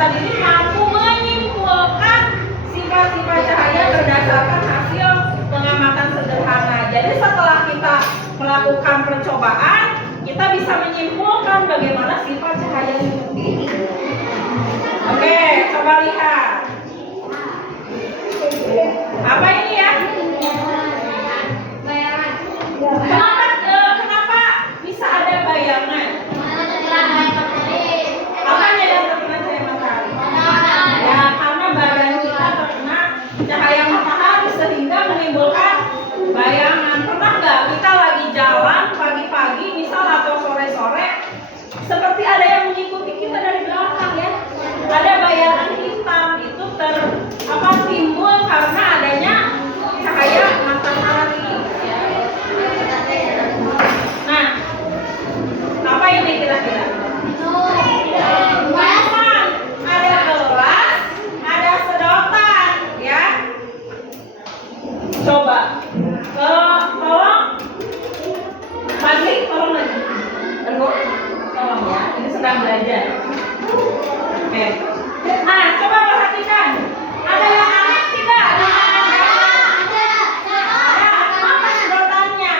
peserta didik mampu menyimpulkan sifat-sifat cahaya berdasarkan hasil pengamatan sederhana. Jadi setelah kita melakukan percobaan, kita bisa menyimpulkan bagaimana sifat cahaya ini. Oke, coba lihat. Apa ini ya? Kenapa bisa ada bayangan? Apanya yang terkena cahaya matahari? Ya, karena badan kita terkena cahaya matahari sehingga menimbulkan bayangan. Pernah nggak kita lagi jalan pagi-pagi misal atau sore-sore, seperti ada yang mengikuti kita dari belakang ya? Ada bayangan hitam itu timbul karena adanya cahaya matahari. Nah, apa ini kira-kira? Ada gelas, ada sedotan, ya. Coba, tolong lagi. Tolong ya, ini sedang belajar. Oke. Nah, coba perhatikan. Ada yang aneh tidak? Kenapa sedotannya?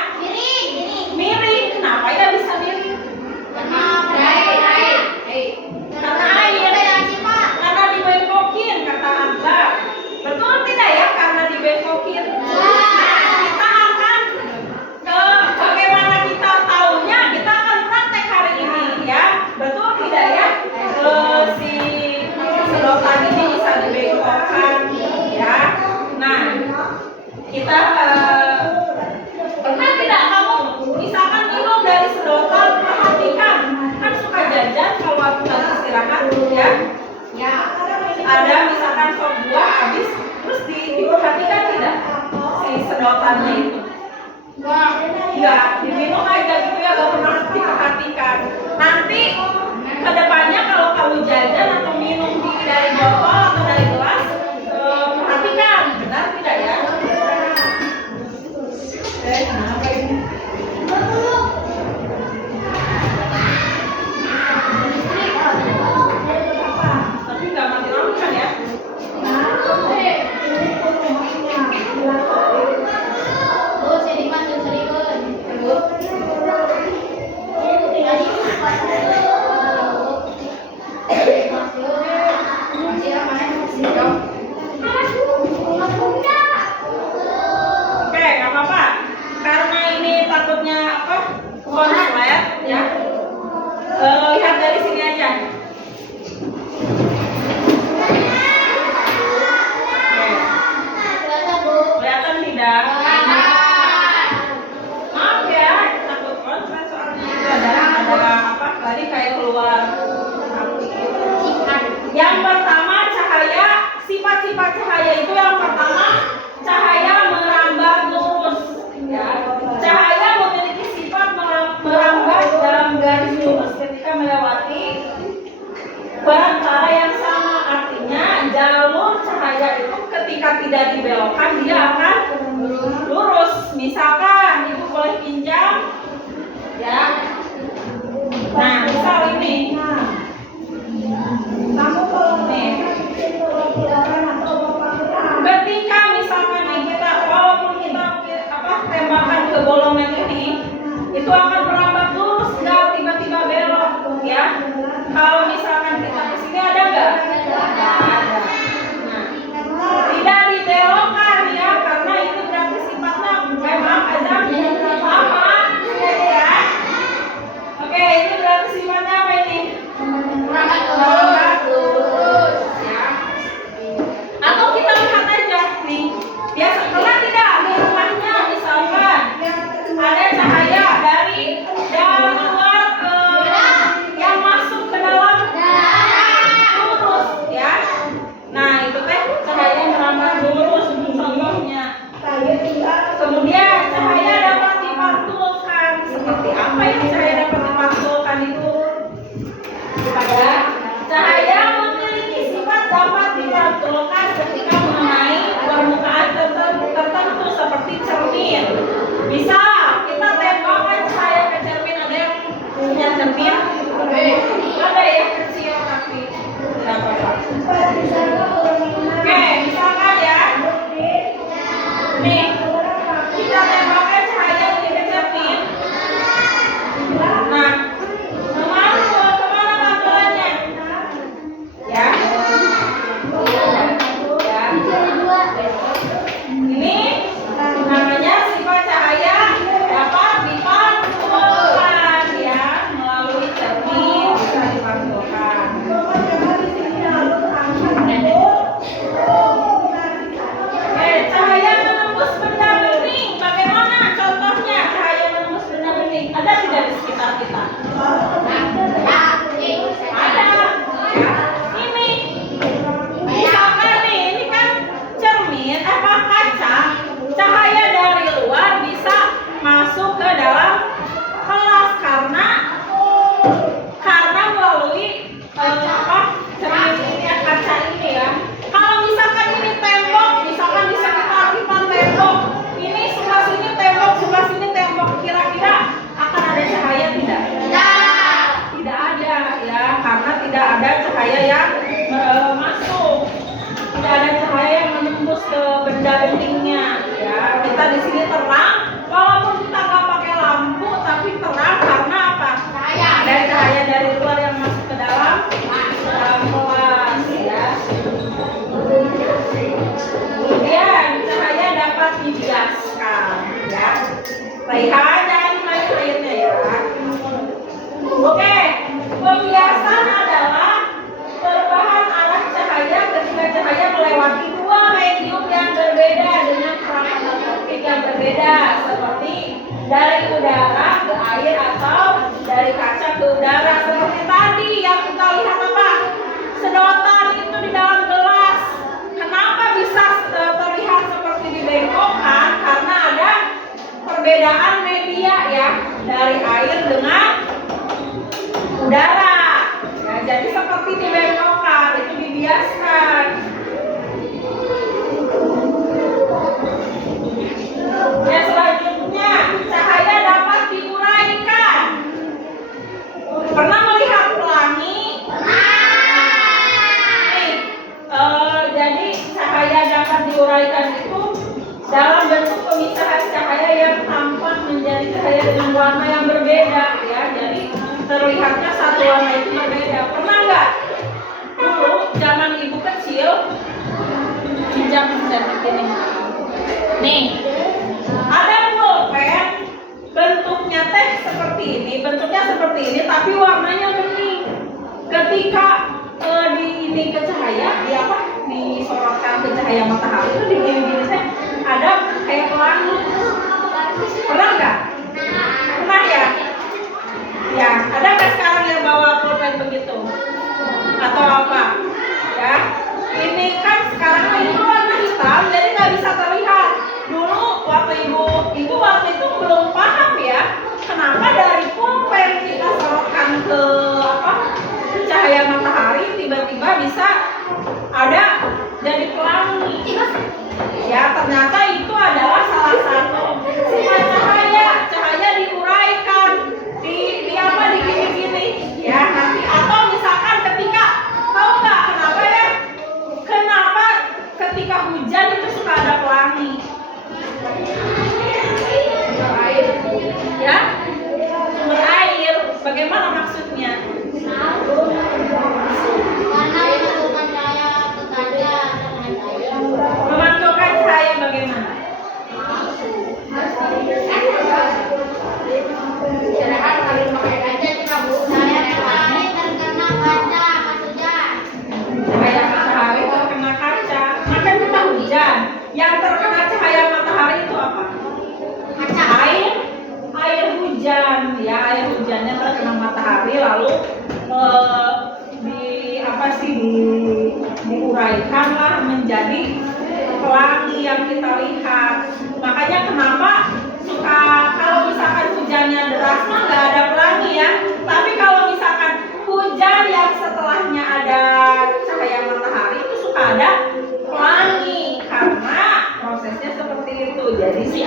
Miring. Kenapa ya bisa miring? Karena air. Karena dibengkokin, kata Anda. Betul tidak ya? Karena dibengkokin. Kita akan bagaimana kita tahunya? Kita akan praktek hari ini ya. Betul tidak ya? Si sedotan ini bisa dibengkokkan ya. Nah, kita pernah tidak kamu misalkan minum dari sedotan, perhatikan kan suka jajan kalau waktu istirahat ya. Ada misalkan sop buah habis terus diperhatikan tidak si sedotannya itu? Enggak, diminum aja gitu ya, gak pernah diperhatikan. Nanti kedepannya kalau kamu jajan atau minum dari botol atau dari gelas, perhatikan, benar tidak ya? Kenapa ini? Tapi nggak mati lampu kan ya? Oke, nggak apa-apa. Karena ini takutnya konslet ya. Lihat dari sini aja. Kelihatan tidak? Maaf ya, takut konslet soalnya itu ada tadi kayak keluar api. Yang pertama cahaya, sifat-sifat cahaya itu yang pertama cahaya merambat lurus ya. Cahaya memiliki sifat merambat dalam garis lurus ketika melewati perantara yang sama. Artinya jalur cahaya itu ketika tidak dibelokkan dia akan lurus. Misalkan ibu boleh pinjam ya. Nah, misal ini kamu kalau ketika misalkan kita walaupun kita tembakan ke bolongan ini, itu akan merambat lurus, nggak tiba-tiba belok ya. Kalau misalkan kita ke sini ada nggak? Ada. Nah, tidak dibelokkan ya, karena itu berarti sifatnya memang ada apa ya. cahaya yang masuk. Tidak ada cahaya yang menembus ke benda pentingnya. Ya, kita di sini terang. Walaupun kita nggak pakai lampu, tapi terang karena apa? Ada cahaya dari luar yang masuk ke dalam kelas. Ya. Kemudian cahaya dapat dibiaskan. Ya. Lihat, jangan main-mainnya ya. Oke, pembiasan adalah perubahan arah cahaya ketika cahaya melewati dua medium yang berbeda dengan perawatan optik yang berbeda, seperti dari udara ke air atau dari kaca ke udara. Seperti tadi yang kita lihat apa? Sedotan itu di dalam gelas. Kenapa bisa terlihat seperti dibengkokkan? Karena ada perbedaan media ya, dari air dengan udara. Ya, jadi seperti dibengkokkan, itu dibiaskan. Ya, selanjutnya cahaya dapat diuraikan. Pernah melihat pelangi? Nih, jadi cahaya dapat diuraikan itu dalam bentuk pemisahan cahaya yang tampak menjadi cahaya dengan warna yang berbeda ya. Jadi terlihatnya satu warna itu berbeda. Pernah nggak? Dulu zaman ibu kecil, pinjam ini. Nih, ada pulpen bentuknya teh seperti ini, tapi warnanya bening. Ketika ini ke cahaya, disorotkan ke cahaya matahari itu digini-gini teh ada kayak pelangi. Pernah nggak? Pernah ya? Ya, ada nggak sekarang yang bawa pulpen begitu? Atau apa? Ya, ini kan sekarang ini warna hitam, jadi nggak bisa terlihat. Dulu waktu ibu waktu itu belum paham ya, kenapa dari pulpen kita sorotkan ke cahaya matahari tiba-tiba bisa ada jadi pelangi. Ya, ternyata itu adalah salah satu sifat cahaya diuraikan di gini-gini ya. Nanti atau misalkan ketika, tahu nggak kenapa ketika hujan itu suka ada pelangi ya? Sumber air, bagaimana maksudnya? Memantulkan cahaya bagaimana? Cahaya matahari terkena kaca. Maka kita hujan. Yang terkena cahaya matahari itu apa? Air hujan. Ya, air hujannya terkena matahari lalu diuraikanlah menjadi pelangi yang kita lihat. Makanya kenapa suka kalau misalkan hujannya deras mah nggak ada pelangi ya. Tapi kalau misalkan hujan yang setelahnya ada cahaya matahari itu suka ada pelangi karena prosesnya seperti itu. Jadi si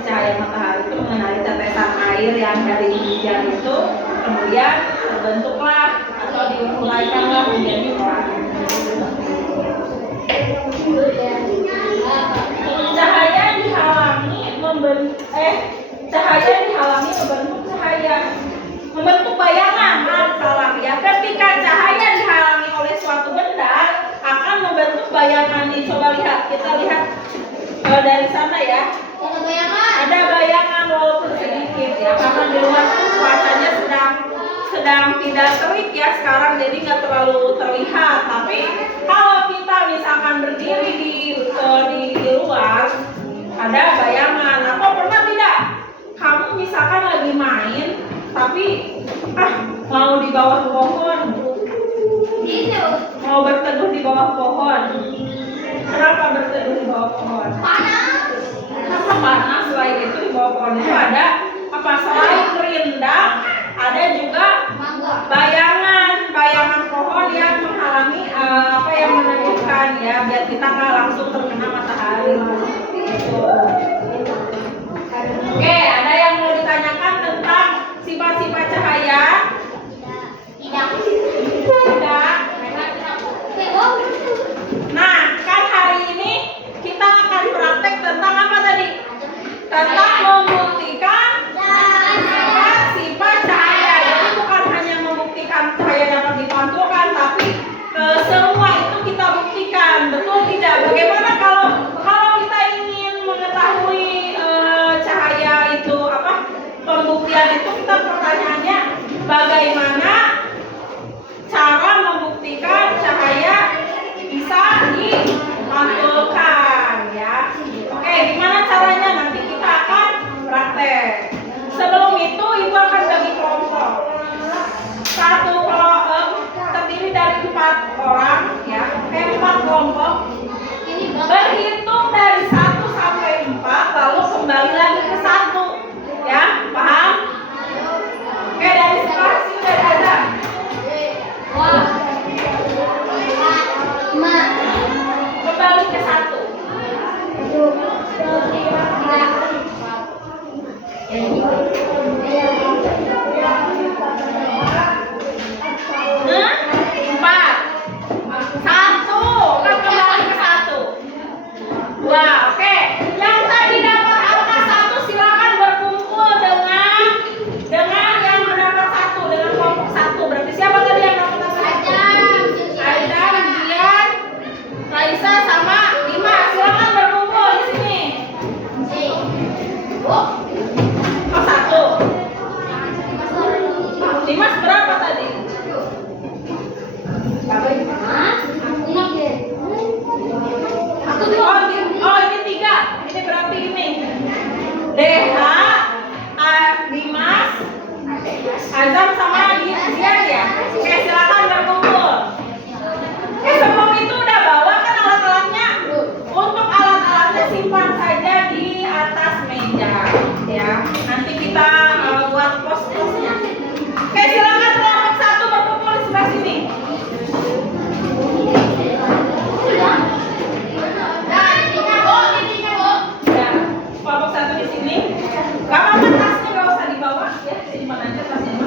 cahaya matahari itu mengenai tetesan air yang dari hujan itu kemudian terbentuklah atau diuraikanlah menjadi pelangi. Cahaya dihalangi membentuk bayangan. Salah ya. Ketika cahaya dihalangi oleh suatu benda akan membentuk bayangan. Nih, coba lihat, kita lihat dari sana ya. Ada bayangan walaupun sedikit ya, karena di luar cuacanya sedang tidak terik ya sekarang, jadi nggak terlalu terlihat. Tapi kalau kita misalkan berdiri di luar ada bayangan. Atau pernah tidak kamu misalkan lagi main tapi mau di bawah pohon, mau berteduh di bawah pohon. Kenapa berteduh di bawah pohon? Karena panas. Selain itu di bawah pohon itu ada apa? Selain rindang, ada juga bayangan pohon yang menghalangi yang menunjukkan ya, biar kita nggak langsung terkena matahari. Oke, ada yang mau ditanyakan tentang sifat-sifat cahaya? Tidak. Dimas berapa tadi? Oh, ini 3. Ini berarti ini. Deha, Dimas, Azam sama Dian ya. Oke, silakan berkumpul. Sebelum itu udah bawa kan alat-alatnya? Untuk alat-alatnya simpan saja di atas meja ya. Nanti kita buat pos-posnya. Oke, silakan kelompok 1 berkumpul di sebelah sini. Ya, kelompok 1 di sini. Gak apa-apa, tasnya gak usah dibawa ya. Simpan aja tasnya.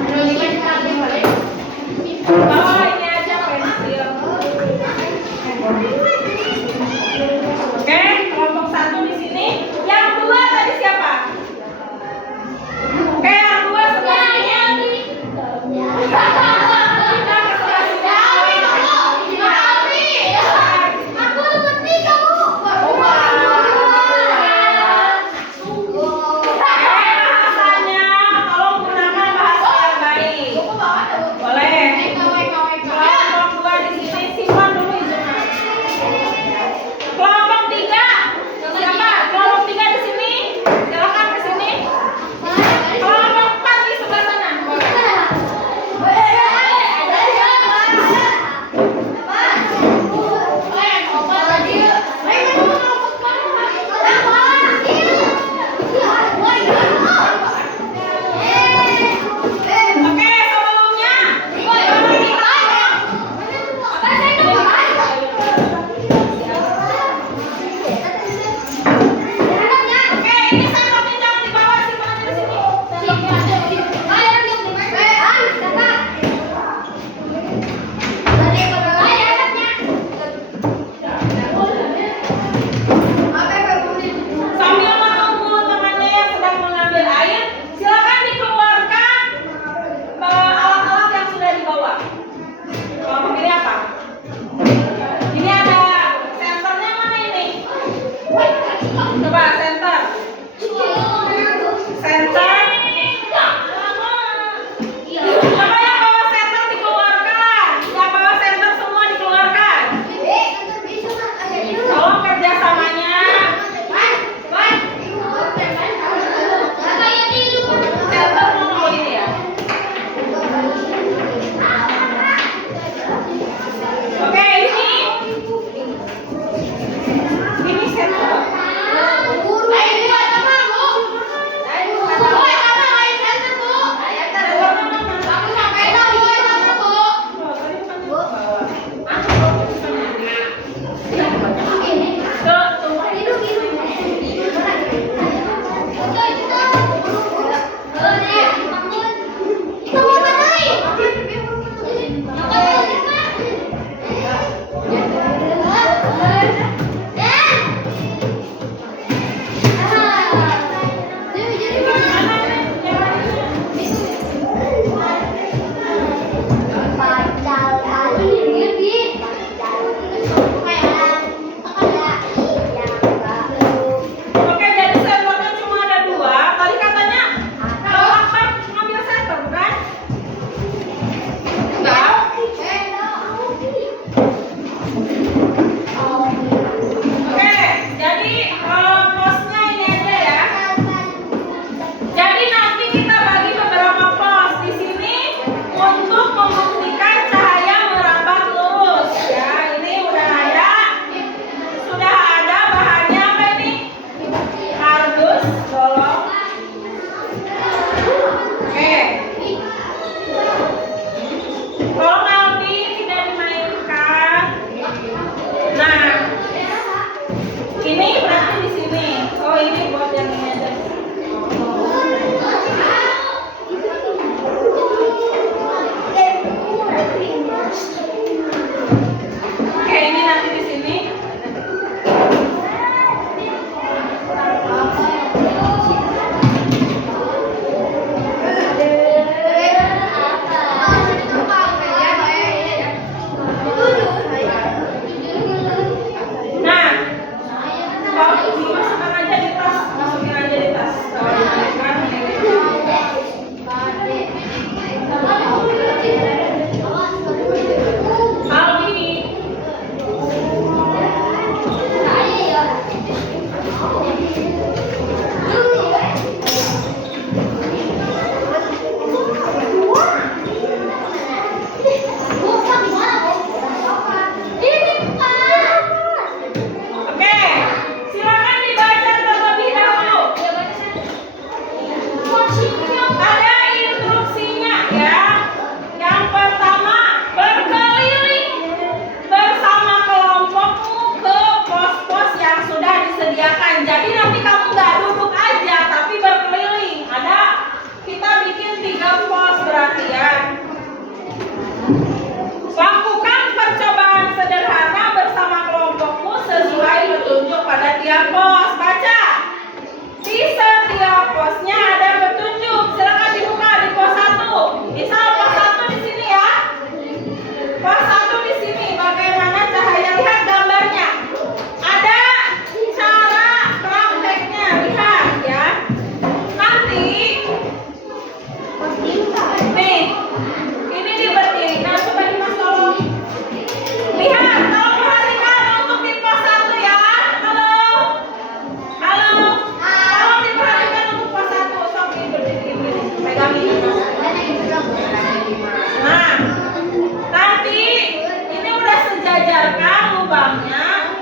biarkan lubangnya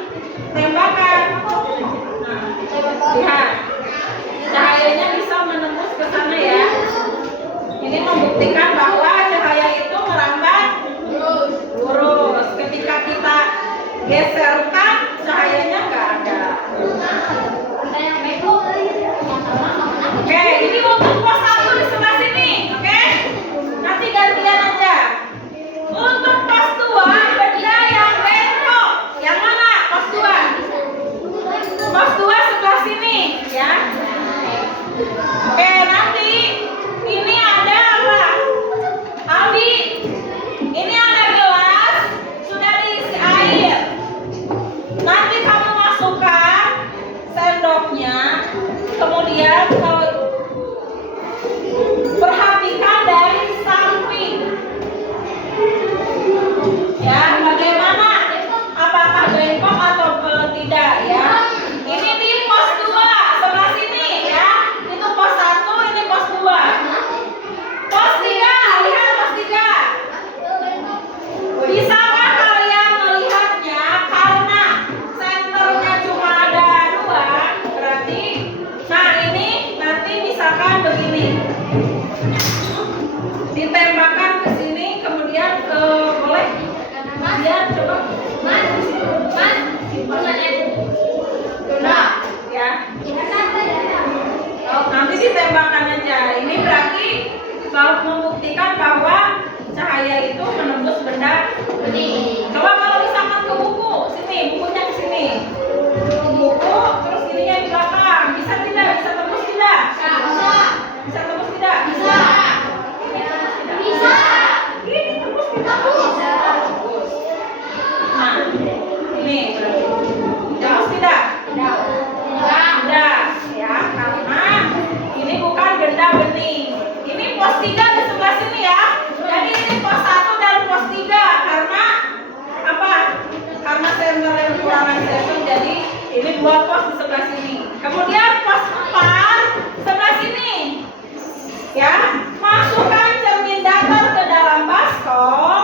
tembakan. Nah, lihat cahayanya bisa menembus ke sana ya. Ini membuktikan bahwa cahaya itu merambat lurus. Ketika kita geserkan, cahayanya nggak ada. Oke, ini untuk pos 1 di sebelah sini. Oke, nanti gantian aja. Untuk pos 2, benda yang bengkok. Yang mana pos 2? Pos 2 sebelah sini ya. Oke, nanti ini ada apa? Aldi, ini ada gelas sudah diisi air. Nanti kamu masukkan sendoknya. Kemudian perhatikan dari samping. Ya, bagaimana? Apakah bengkok atau tidak ya? Ini di pos 2 sebelah sini ya. Itu pos 1, ini pos 2. Pos 3, lihat pos 3. Bisakah kalian melihatnya? Karena senternya cuma ada 2, berarti nah ini nanti misalkan begini. Ditembakkan ke sini, kemudian ke boleh lihat coba. Ya. Nanti ditembakkan aja. Ini berarti membuktikan bahwa cahaya itu menembus benda. Coba kalau misalkan ke buku, sini bukunya ke sini. Buku, terus ininya di belakang. Bisa tidak? Bisa tembus tidak? Bisa tembus tidak? Bisa. Ini tembus tidak? Tembus. Nah, ini berarti tembus tidak? Tidak. Ya, karena ini bukan benda bening. Ini pos 3 di sebelah sini ya. Jadi ini pos 1 dan pos 3 karena apa? Karena senternya kekurangan sensor, jadi ini 2 pos di sebelah sini. Kemudian pos 4 sebelah sini. Ya, masukkan cermin datar ke dalam baskom.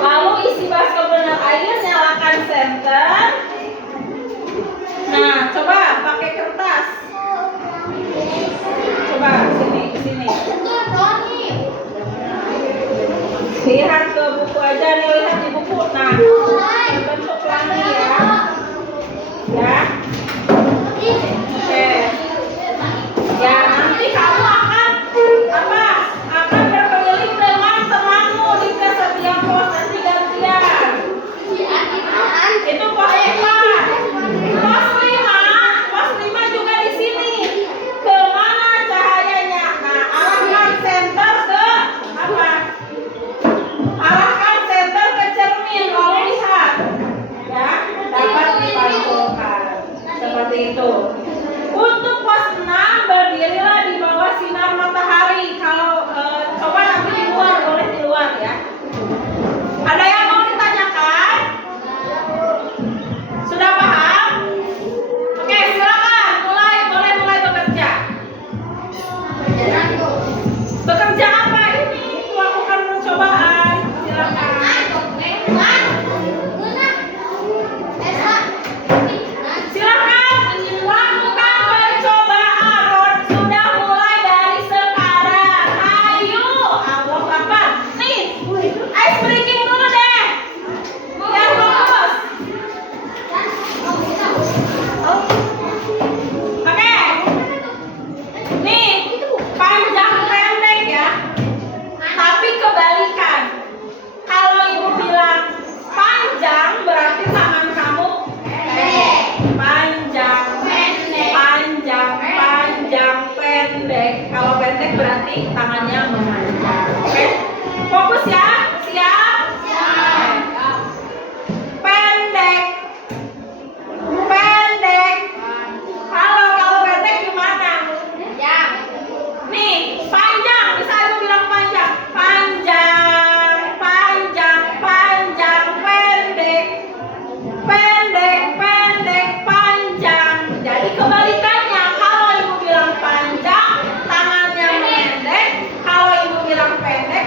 Lalu isi baskom dengan air, nyalakan senter. Nah, coba pakai kertas. Coba sini. Lihat ke buku aja nih, lihat di buku. Nah, bentuk pelangi ya. Ya. Oke. Ya, nanti kamu akan apa? Akan berkeliling dengan temanmu di setiap pos nanti gantian. Itu pos 4. Pos 5 juga di sini. Kemana cahayanya? Nah, arahkan senter ke apa? Arahkan senter ke cermin, lalu lihat. Ya, dapat dipantulkan. Seperti itu. Untuk pos 6, berdirilah di bawah sinar matahari. Kalau coba nanti di luar, boleh di luar ya. Ada yang mau ditanyakan? Sudah paham? Oke, silakan boleh bekerja. Bekerja apa ini? Melakukan percobaan. Silakan. Silakan lakukan percobaan. Sudah mulai dari sekarang. Ayo, Allah Akbar. Nih, ice breaking dulu deh. Biar fokus. Oke. Nih, panjang pendek ya. Tapi kebalikan. Kalau ibu bilang panjang, berarti tangan kamu pendek. Panjang, pendek. Kalau pendek berarti tangannya memanjang. Oke? Fokus ya. Siap? Pendek. Kalau pendek gimana? Nih, panjang. Bisa ibu bilang panjang. Pendek, panjang. Jadi kebalikannya, kalau ibu bilang panjang, tangannya pendek. Kalau ibu bilang pendek,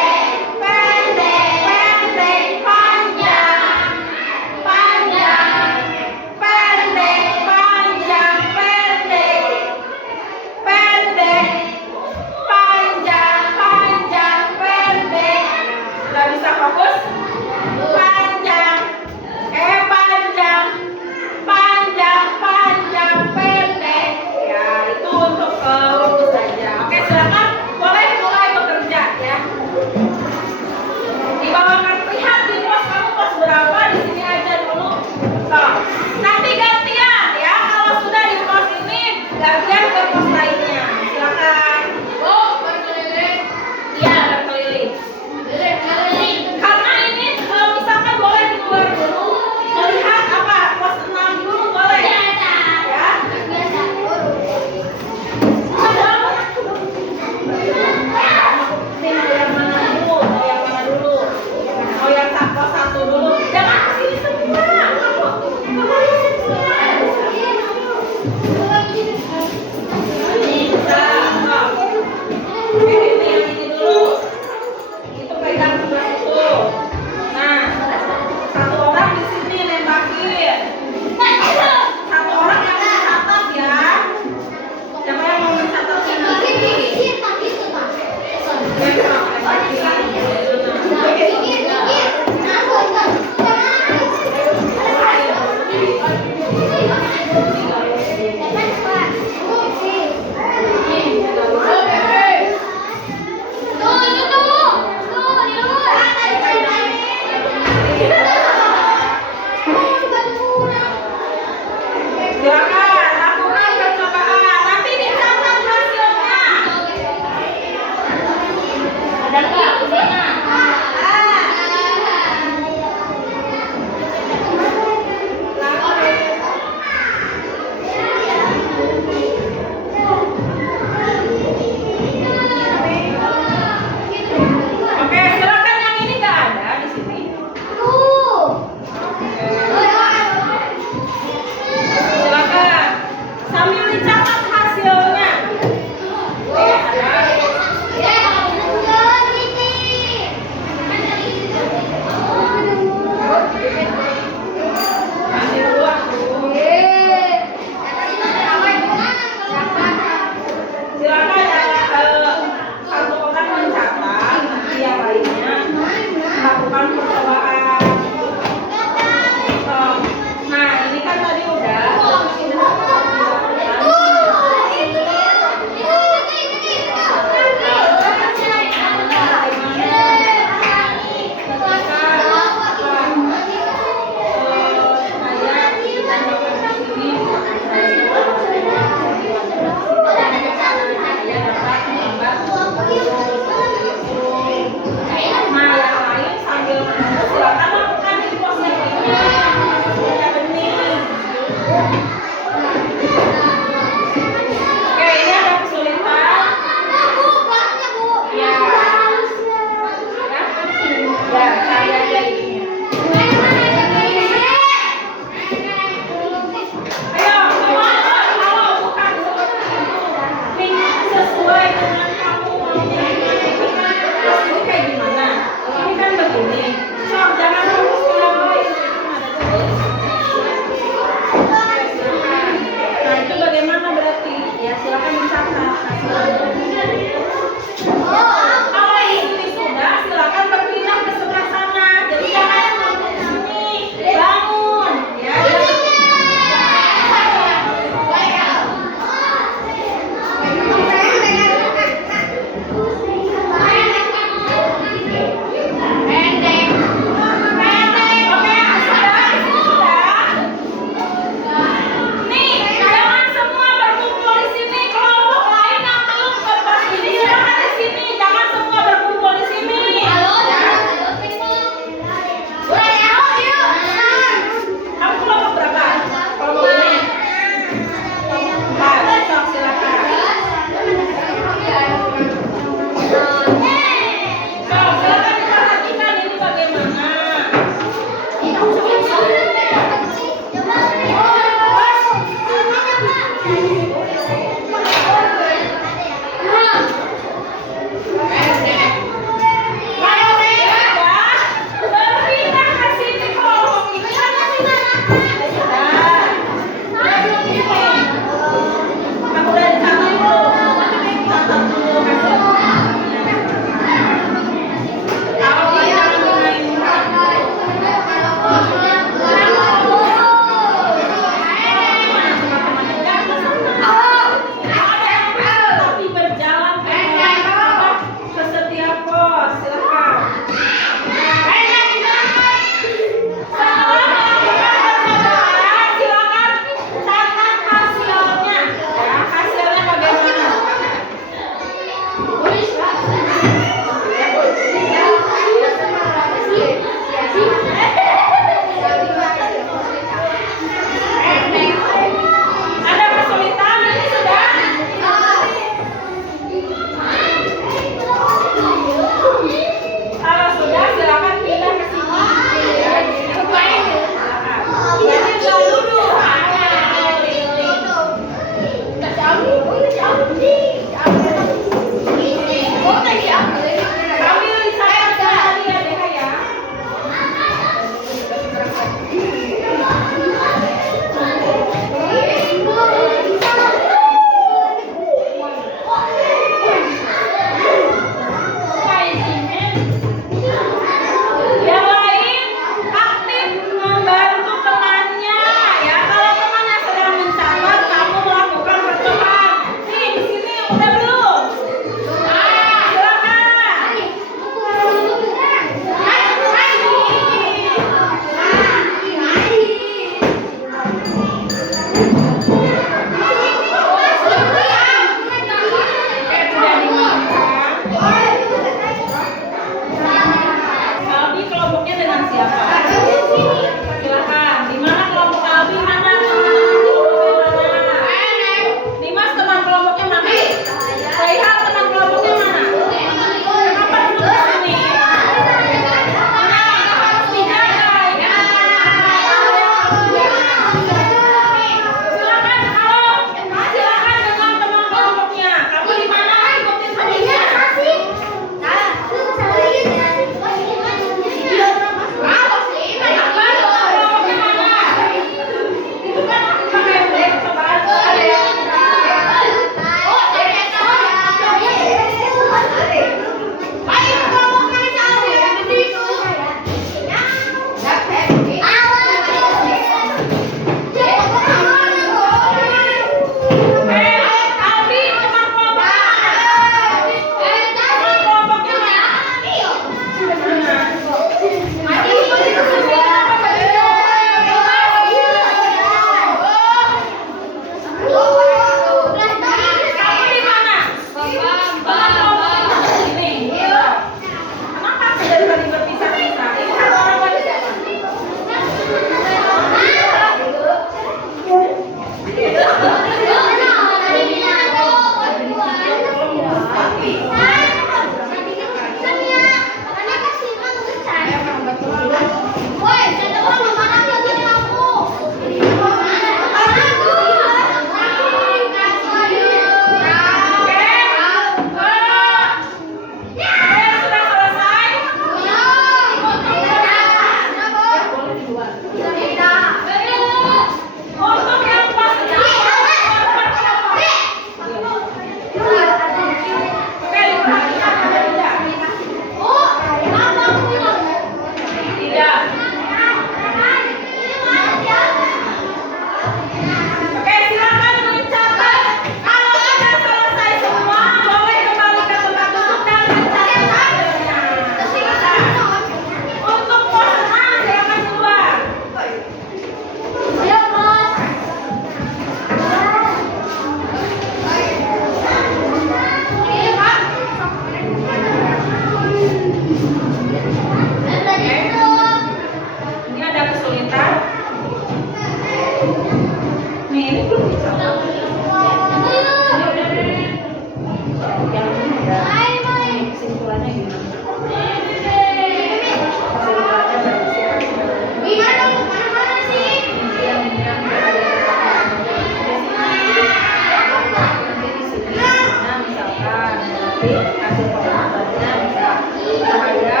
Jadi hasil pengambilannya bisa cahaya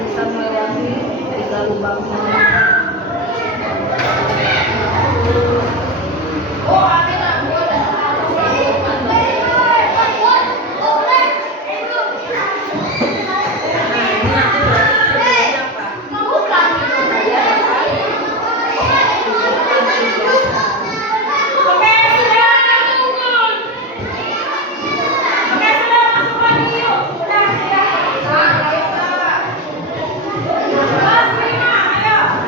bisa melewati 3 lubangnya. Kelas 5, ayo.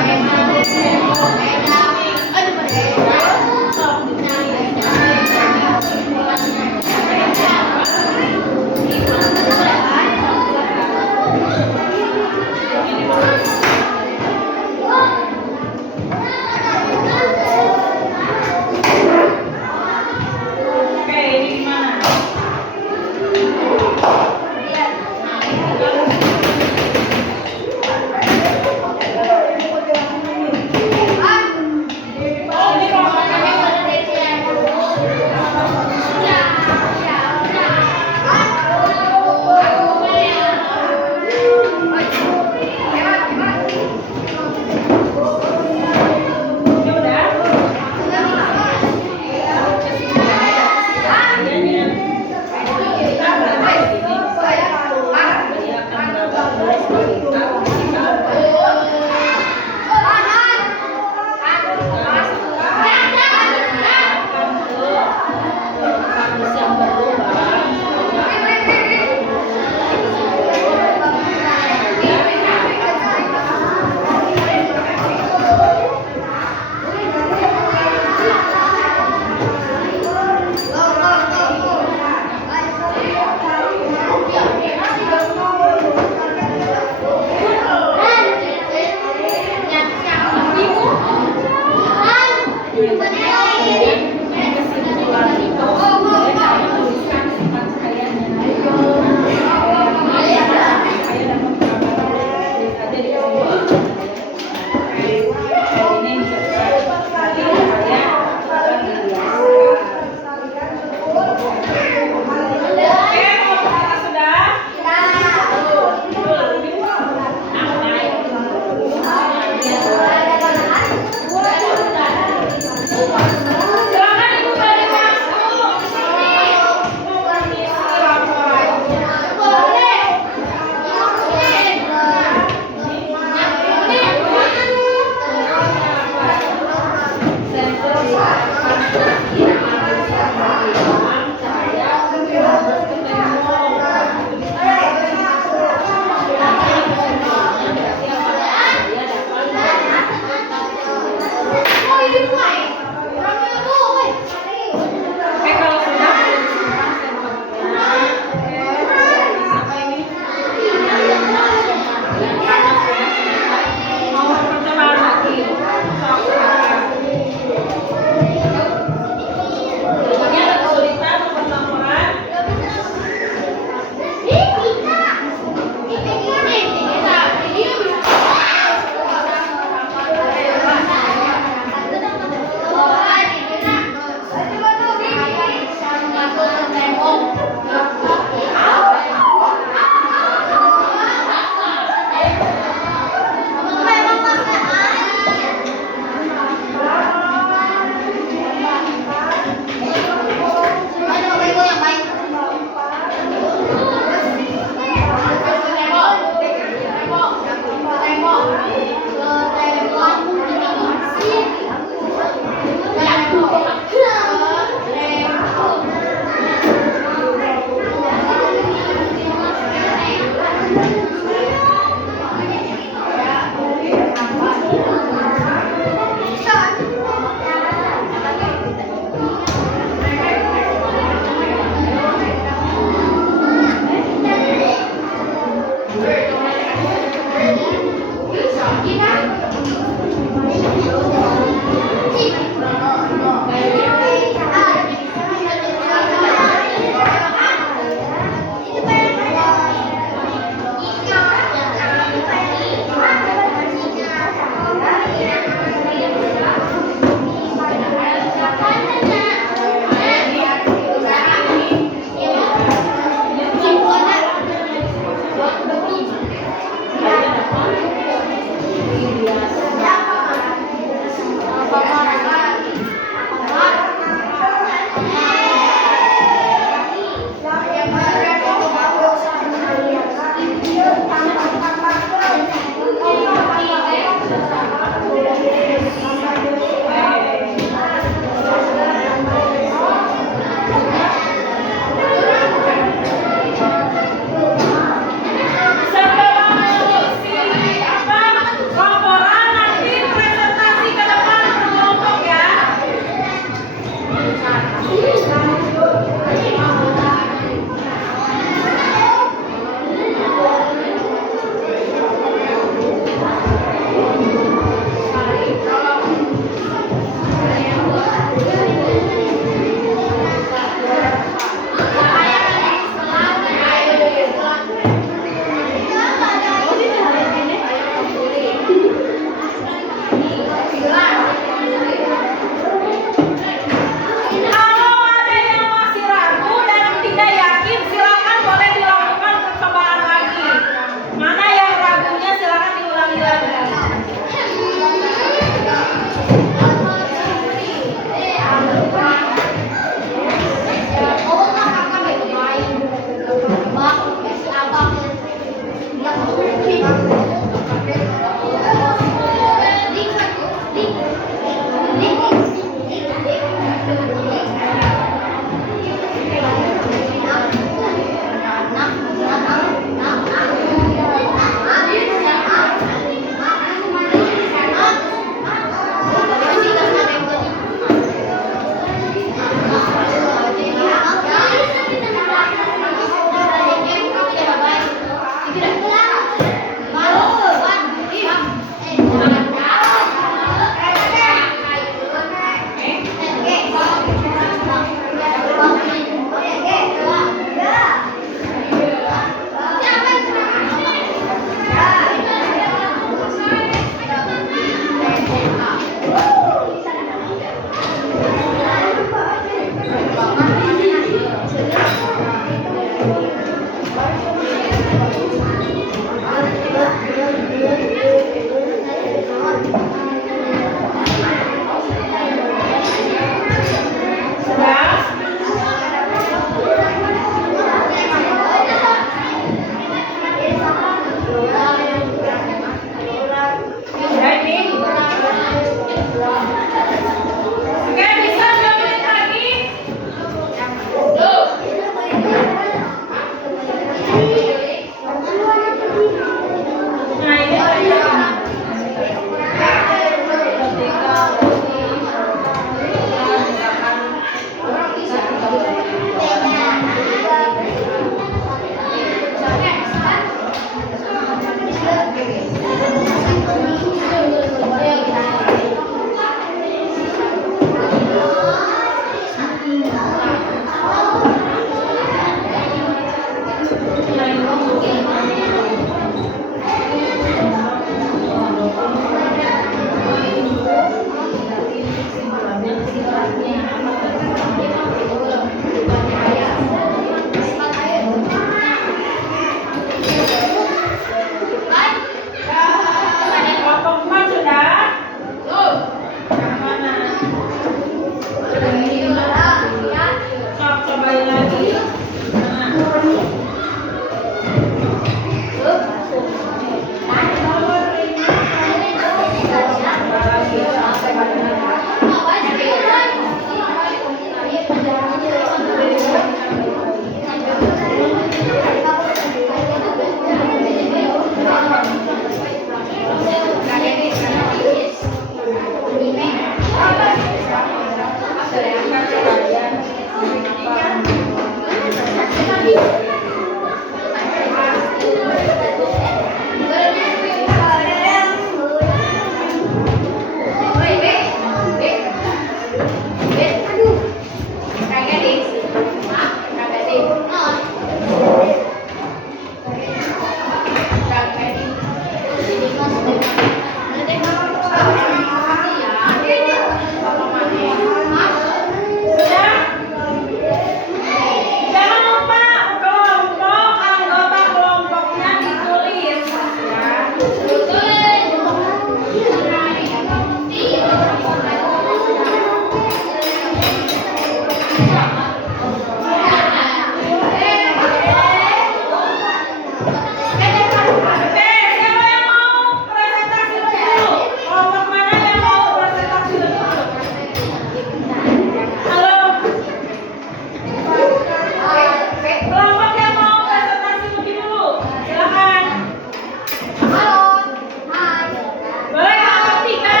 Boleh kelompok tiga?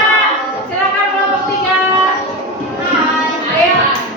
Silakan kelompok tiga. Ayo.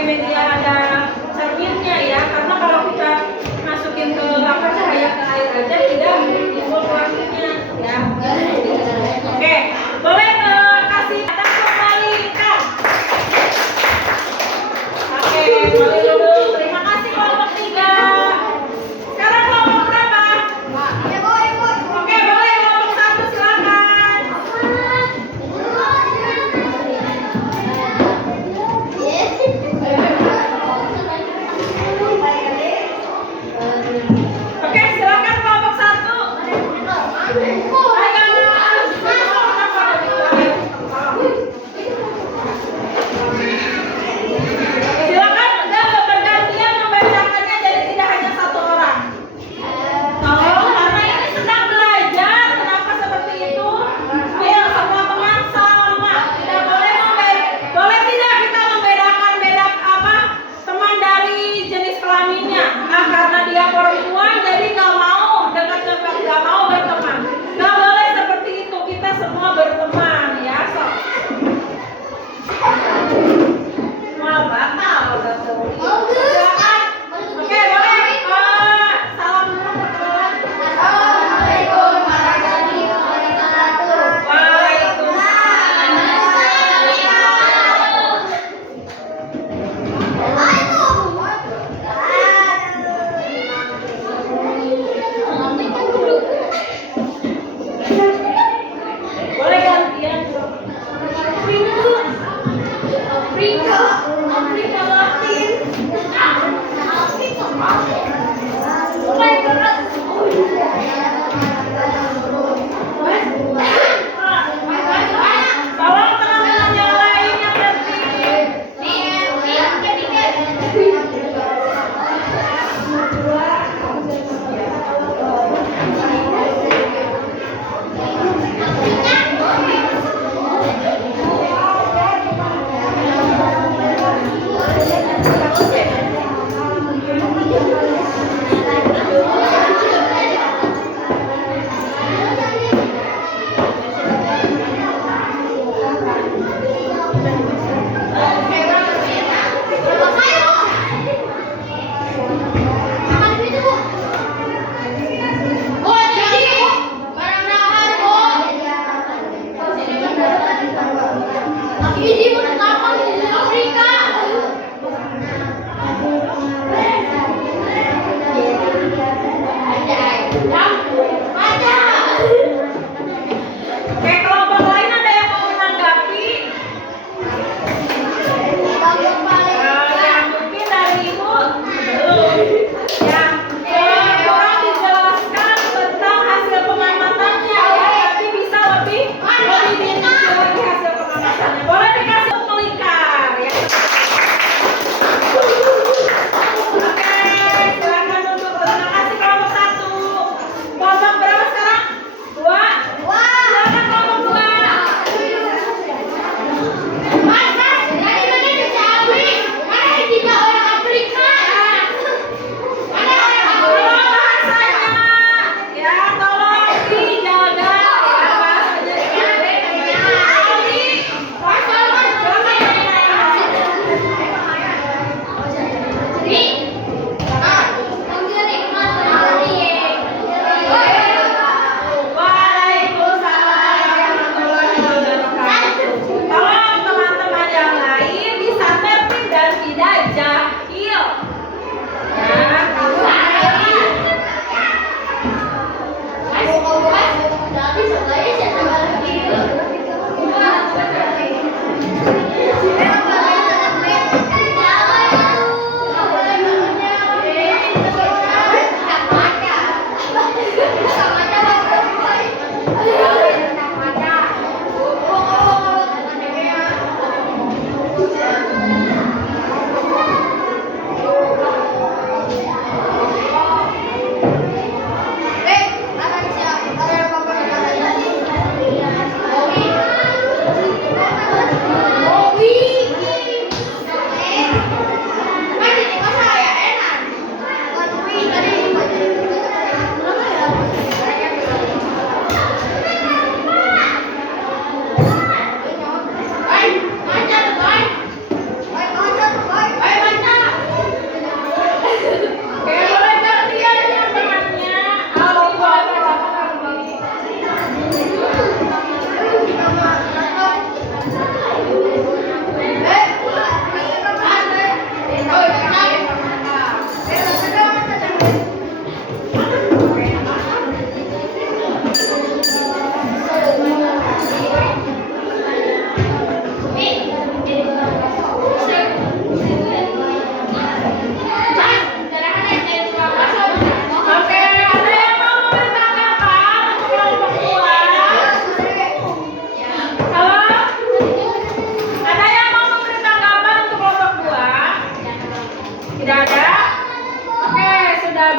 pakai media ada cerminnya ya, karena kalau kita masukin ke cahaya ke air aja tidak timbul plastiknya ya. Oke, boleh kasih atas kembali Kak. Oke, boleh dulu. Terima kasih kelompok 3. Sekarang kelompok berapa? Oke, boleh kelompok 1 silakan.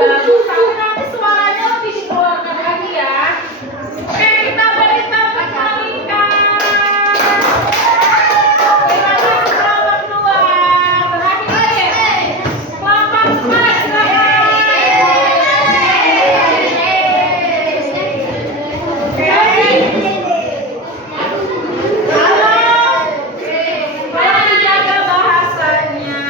bagus, tapi nanti suaranya lebih dikeluarkan lagi ya. Oke, kita beri tepuk tangan. Terima kasih kelompok 2. Terakhir kelompok 4 silakan. Halo, tolong dijaga bahasanya.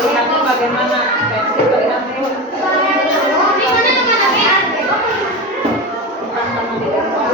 melihatnya bagaimana versi melihat bukan kamu di gambar.